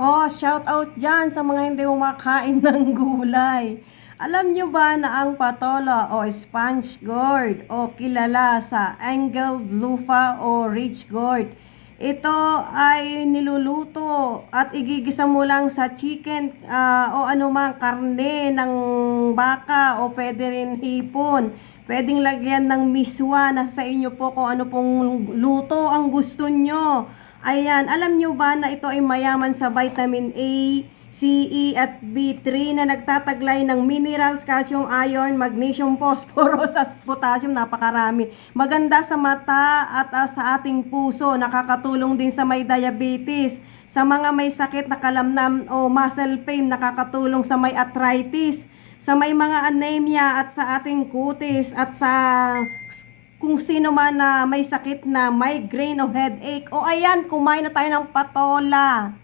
Oh, shout out dyan sa mga hindi kumakain ng gulay. Alam nyo ba na ang patola o sponge gourd o kilala sa angled lufa o ridge gourd, ito ay niluluto at igigisa mo lang sa chicken o anumang karne ng baka o pwede rin hipon. Pwedeng lagyan ng miswa, na sa inyo po kung ano pong luto ang gusto nyo. Ayan, alam nyo ba na ito ay mayaman sa vitamin A, C, E at B3 na nagtataglay ng minerals, calcium, iron, magnesium, phosphorus at potassium, napakarami. Maganda sa mata at sa ating puso, nakakatulong din sa may diabetes, sa mga may sakit na kalamnam o muscle pain, nakakatulong sa may arthritis, sa may mga anemia at sa ating kutis at sa kung sino man na may sakit na migraine o headache. O ayan, kumain na tayo ng patola.